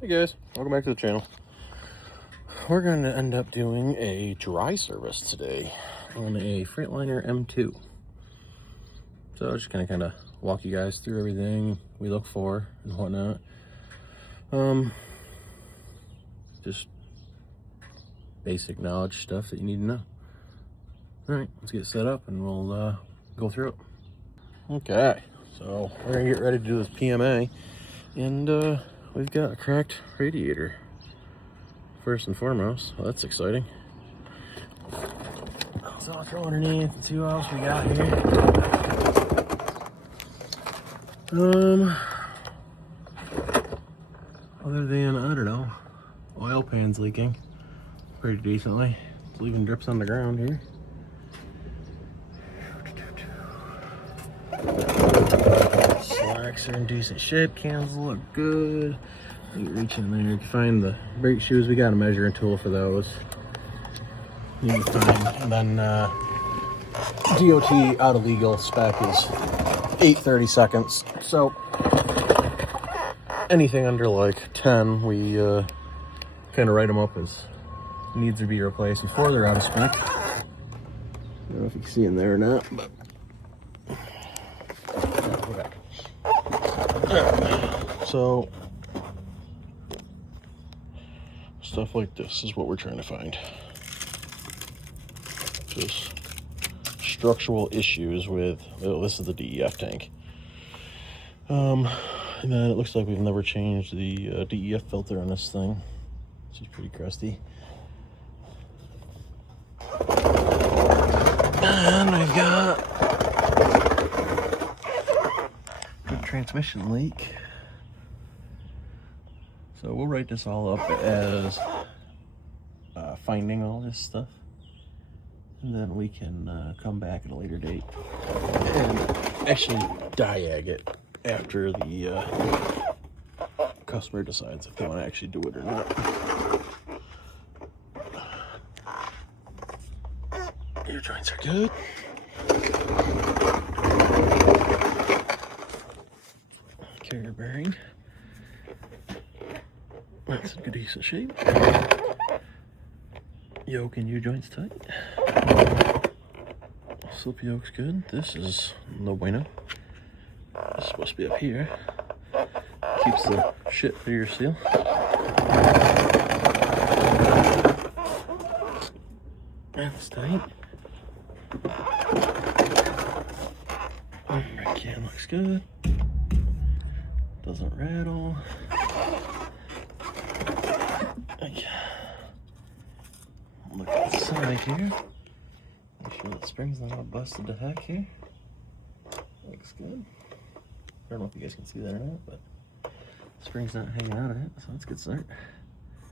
Hey guys, welcome back to the channel. We're going to end up doing a dry service today on a Freightliner M2. So I'm just going to kind of walk you guys through everything we look for and whatnot. Just basic knowledge stuff that you need to know. Alright, let's get set up and we'll go through it. Okay, so we're going to get ready to do this PMA, and we've got a cracked radiator first and foremost. Well, that's exciting. So I'll throw underneath and see what else we got here. Other than, I don't know, oil pan's leaking pretty decently. It's leaving drips on the ground here. Slacks are in decent shape. Cans look good. You reach in there, you can find the brake shoes. We got a measuring tool for those. You can find, and then DOT out of legal spec is 8/30 seconds. So anything under like 10, we kind of write them up as needs to be replaced before they're out of spec. I don't know if you can see in there or not, but so stuff like this is what we're trying to find. Just structural issues with, oh, this is the DEF tank. And then it looks like we've never changed the DEF filter on this thing. She's pretty crusty. And we've got good transmission leak. So we'll write this all up as finding all this stuff, and then we can come back at a later date and actually diag it after the customer decides if they want to actually do it or not. Your joints are good. Carrier bearing. That's in good decent shape. Yoke and U-joints tight. Slip yoke's good. This is no bueno. This is supposed to be up here. Keeps the shit through your seal. That's tight. Brake can looks good. Doesn't rattle. Look at the side here. Make sure that spring's not all busted to heck here. Looks good. I don't know if you guys can see that or not, but the spring's not hanging out of it, so that's a good start.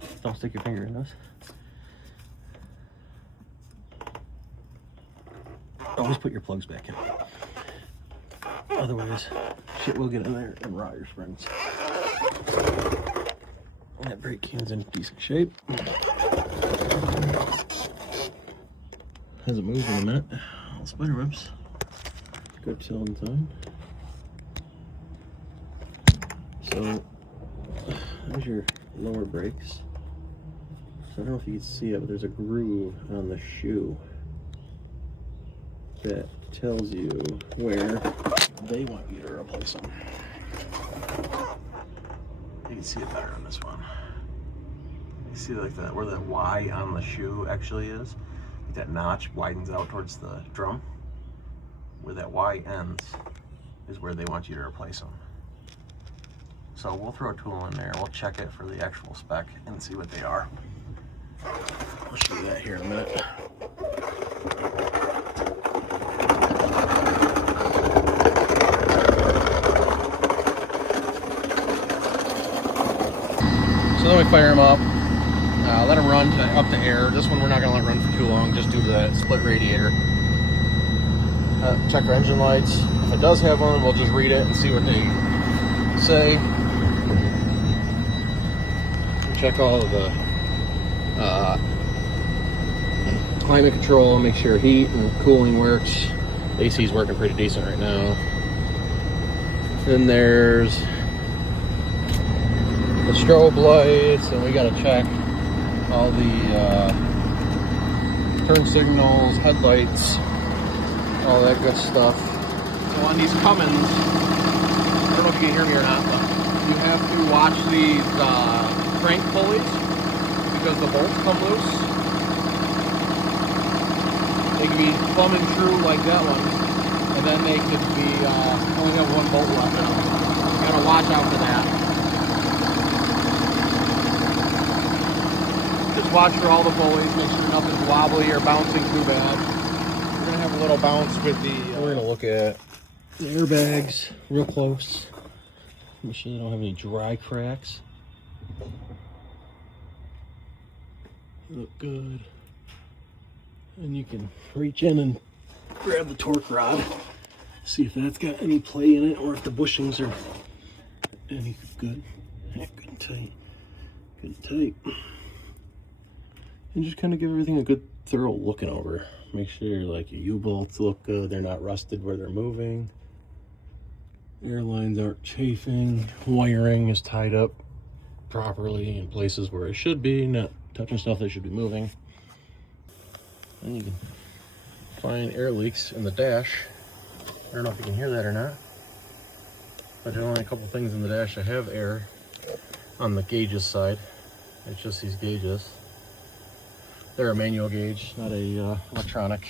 Just don't stick your finger in those. Always put your plugs back in. Otherwise, shit will get in there and rot your springs. That brake can's in decent shape. Hasn't moved in a minute. All spider webs. Good till in time. So there's your lower brakes. So I don't know if you can see it, but there's a groove on the shoe that tells you where they want you to replace them. You can see it better on this one. You see like that, where that Y on the shoe actually is? Like that notch widens out towards the drum. Where that Y ends is where they want you to replace them. So we'll throw a tool in there, we'll check it for the actual spec and see what they are. I'll show you that here in a minute. So then we fire them up, let them run up to air. This one we're not going to let run for too long just due to that split radiator. Check our engine lights. If it does have one, we'll just read it and see what they say. Check all of the climate control and make sure heat and cooling works. The AC is working pretty decent right now. Then there's the strobe lights, and we got to check all the turn signals, headlights, all that good stuff. So on these Cummins, I don't know if you can hear me or not, but you have to watch these crank pulleys because the bolts come loose. They can be plumbing true like that one, and then they could be only have one bolt left in them. You gotta watch out for that. Just watch for all the pulleys, make sure nothing's wobbly or bouncing too bad. We're gonna have a little bounce with the. We're gonna look at the airbags real close. Make sure they don't have any dry cracks. They look good. And you can reach in and grab the torque rod, see if that's got any play in it or if the bushings are any good. Yeah, good and tight. Good and tight. And just kind of give everything a good thorough looking over. Make sure like your U-bolts look good, they're not rusted where they're moving. Airlines aren't chafing. Wiring is tied up properly in places where it should be, not touching stuff that should be moving. And you can find air leaks in the dash. I don't know if you can hear that or not, but there are only a couple things in the dash that have air on the gauges side. It's just these gauges. They're a manual gauge, not a electronic.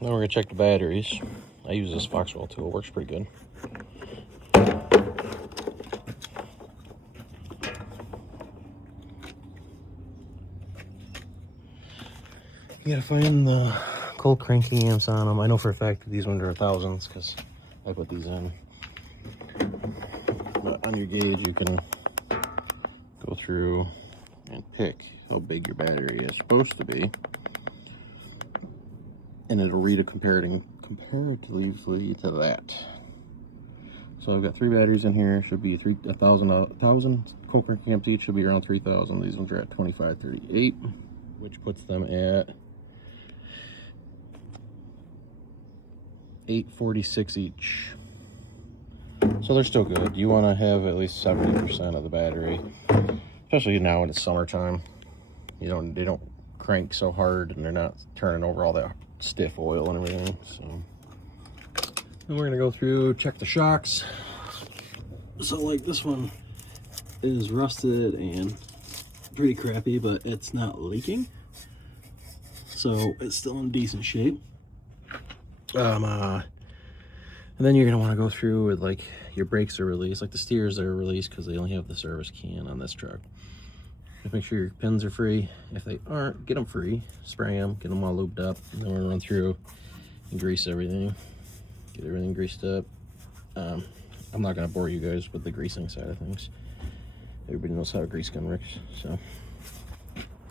Now we're gonna check the batteries. I use this Foxwell tool, it works pretty good. You gotta find the cold cranking amps on them. I know for a fact that these ones are 1000s because I put these in. But on your gauge, you can go through and pick how big your battery is supposed to be, and it'll read a comparatively to that. So I've got 3 batteries in here. Should be 1,000 cold cranking amps each. Should be around 3,000. These ones are at 2538, which puts them at 846 each. So they're still good. You want to have at least 70% of the battery, especially now when it's summertime. They don't crank so hard, and they're not turning over all that stiff oil and everything. So then we're gonna go through, check the shocks. So like this one is rusted and pretty crappy, but it's not leaking, so it's still in decent shape. And then you're gonna want to go through with like your brakes are released, like the steers are released because they only have the service can on this truck. Just make sure your pins are free. If they aren't, get them free. Spray them, get them all lubed up, and then we're gonna run through and grease everything. Get everything greased up. I'm not gonna bore you guys with the greasing side of things. Everybody knows how a grease gun works, so.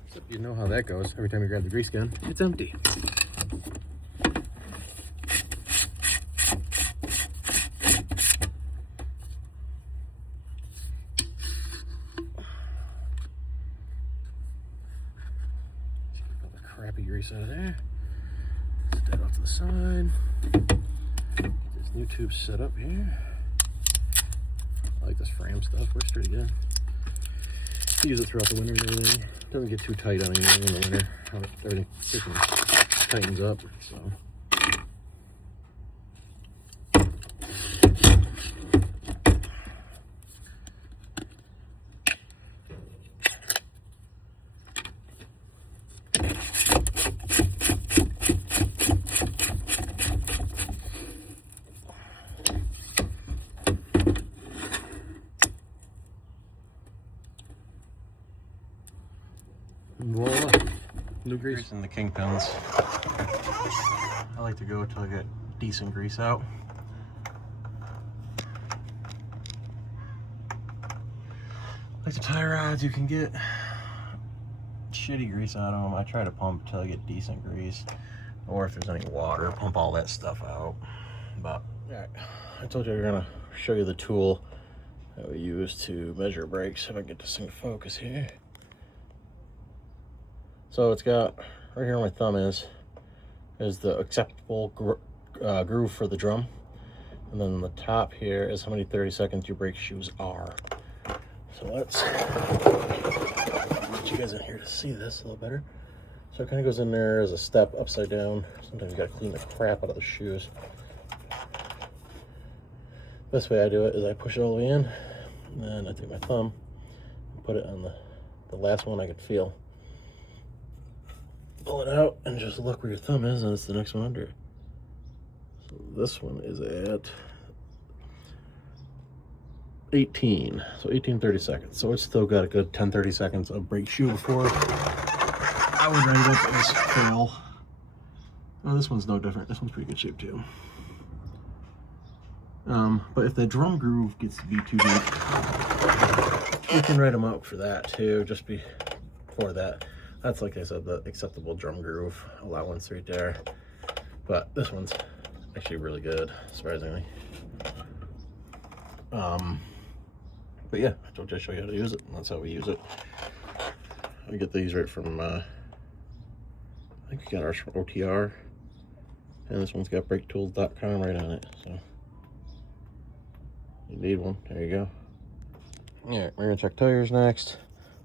Except you know how that goes. Every time you grab the grease gun, it's empty. Crappy grease out of there. Set that off to the side. Get this new tube set up here. I like this frame stuff, works pretty good. Use it throughout the winter and everything. Doesn't get too tight on anything in the winter. Everything tightens up, so. Voila. New grease in the kingpins. I like to go until I get decent grease out. Like the tie rods, you can get shitty grease out of them. I try to pump until I get decent grease, or if there's any water, pump all that stuff out. But alright, I told you we were gonna show you the tool that we use to measure brakes. If I get this thing to focus here. So it's got, right here where my thumb is the acceptable groove for the drum. And then the top here is how many 30 seconds your brake shoes are. So let's get you guys in here to see this a little better. So it kind of goes in there as a step upside down. Sometimes you gotta clean the crap out of the shoes. Best way I do it is I push it all the way in, and then I take my thumb and put it on the last one I could feel. Pull it out and just look where your thumb is, and it's the next one under it. So this one is at 18, so 18, 30 seconds. So it's still got a good 10, 30 seconds of brake shoe before I would write it up as fail. Oh, this one's no different. This one's pretty good shape too. But if the drum groove gets to be too deep, you can write them up for that too, just before that. That's, like I said, the acceptable drum groove allowance right there. But this one's actually really good, surprisingly. But yeah, I told you I'd show you how to use it, and that's how we use it. We get these right from, I think we got ours from OTR, and this one's got BrakeTools.com right on it, so you need one, there you go. Alright, we're gonna check tires next.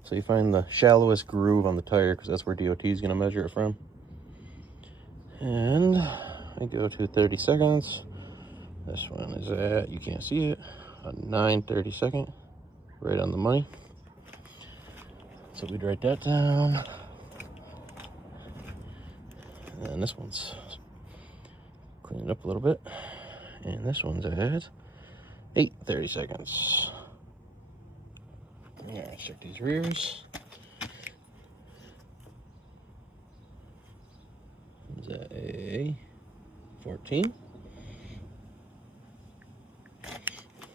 So you find the shallowest groove on the tire, because that's where DOT is gonna measure it from. And I go to 30 seconds. This one is at, you can't see it, a 9/32, right on the money. So we'd write that down. And this one's cleaned up a little bit. And this one's at 8/30 seconds. Yeah, let's check these rears. Is that a 14?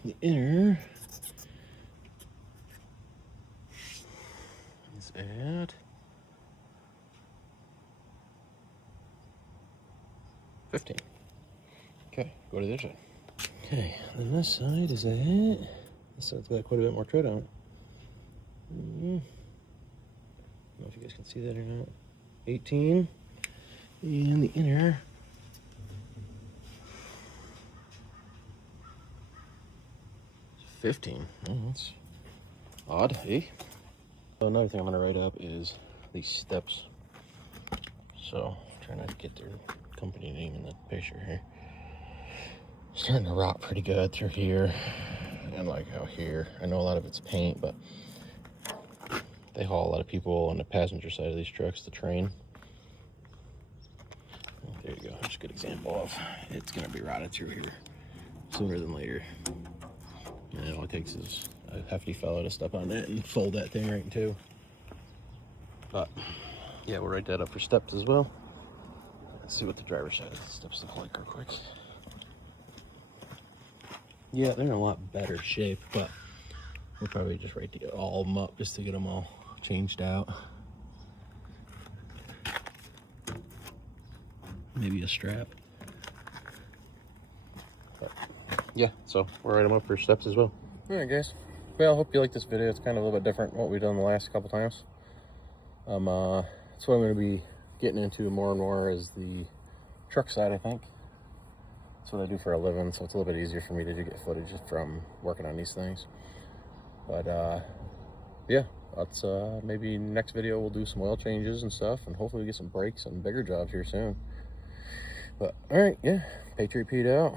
The inner is at 15. Okay, go to the other side. Okay, then this side is at, this side's got quite a bit more tread on it. I don't know if you guys can see that or not. 18. And the inner is 15. Oh, that's odd, eh? So another thing I'm going to write up is these steps. So trying not to get their company name in the picture here. It's starting to rot pretty good through here and like out here. I know a lot of it's paint, but they haul a lot of people on the passenger side of these trucks to train. There you go. That's a good example of it's going to be rotted through here sooner than later. And all it takes is a hefty fellow to step on it and fold that thing right in two. But yeah, we'll write that up for steps as well. Let's see what the driver's side of the steps look like real quick. Yeah, they're in a lot better shape, but we'll probably just write all of them up just to get them all changed out. Maybe a strap. But yeah, so we'll write them up for steps as well. Alright guys, well I hope you like this video. It's kind of a little bit different from what we've done the last couple times. That's what I'm going to be getting into more and more is the truck side, I think. That's what I do for a living, so it's a little bit easier for me to get footage from working on these things. But yeah, that's maybe next video we'll do some oil changes and stuff, and hopefully we get some brakes and bigger jobs here soon. But all right, yeah, Patriot Pete out.